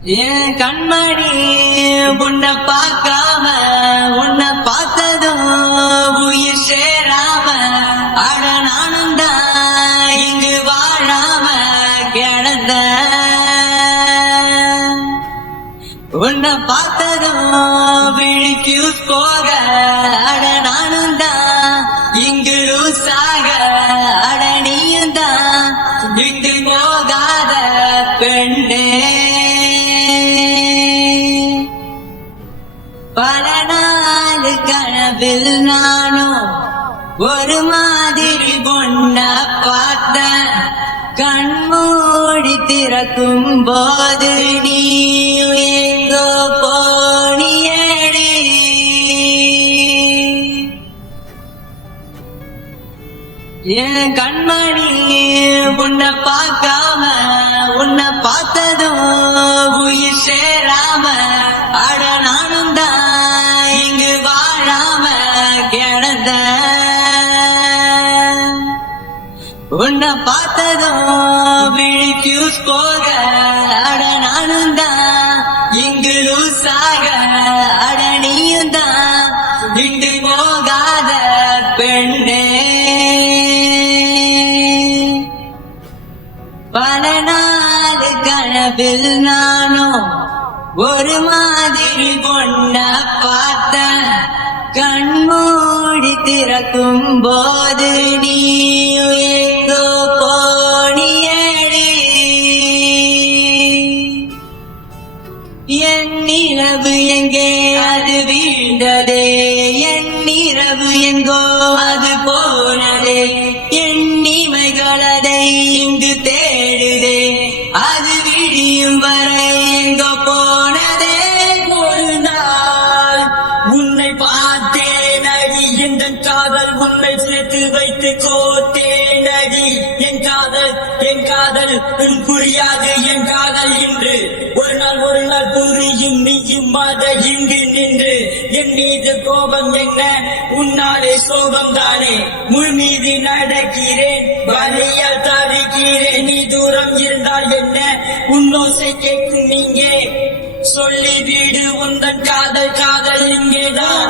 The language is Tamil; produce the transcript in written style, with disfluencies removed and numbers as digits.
என் கண்மணி உன்னை பார்க்காம உன்னை பார்த்ததும் உயிர் சேராம அட நானும் தான் இங்கு வாழாம கிடந்த உன்னை பார்த்ததும் விழிக்கு போக அட நானும் தான் இங்கு லூசாக அட நீயும் தான் விட்டு போகாத பெண்ணே. பல நாள் கனவில் நானும் ஒரு மாதிரி பொண்ண பார்த்த கண்மூடி திறக்கும் போது நீ எங்கோ போனியடி. என் கண்மணி உன்னை பார்க்காம உன்னை பார்த்ததும் உயிர் சேராம அட நானும் தான் இங்கு வாழாம கிடந்த உன்னை பார்த்ததும் விழிக்கு போக அட நானும் தான் இங்கு லூசாக அட நீயும் தான் விட்டு போகாத பெண்ணே. பல நாள் கனவில் நானும் ஒரு மாதிரி பொண்ண பார்த்த கண்மூடி திறக்கும் போது நீ எங்கோ போனியடி. என் இரவு எங்கே அது வீழ்ந்ததே, என் இரவு எங்கோ அது போனதே, என் இமைகளதை இங்கு தேடுதே, அது விடியும் வரை எங்கோ போனதே. ஒரு நாள் உன்னை பார்த்தேன் அடி, என் காதல் உன்னை சேர்த்து வைத்து கோத்தேன் அடி. என் காதல் உன் புரியாது என் காதல் என்று ஒரு நாள் புரியும் நீயும் மத இங்கு நின்று. என் மீது கோபம் என்ன, உன்னாலே சோகம் தானே, முள் மீது நடக்கிறேன் வலியால் தவிக்கிறேன். நீ தூரம் இருந்தால் என்ன, உன்னோசை கேட்கும் நீங்கே, சொல்லிவிடு உந்தன் காதல் இங்கேதான்.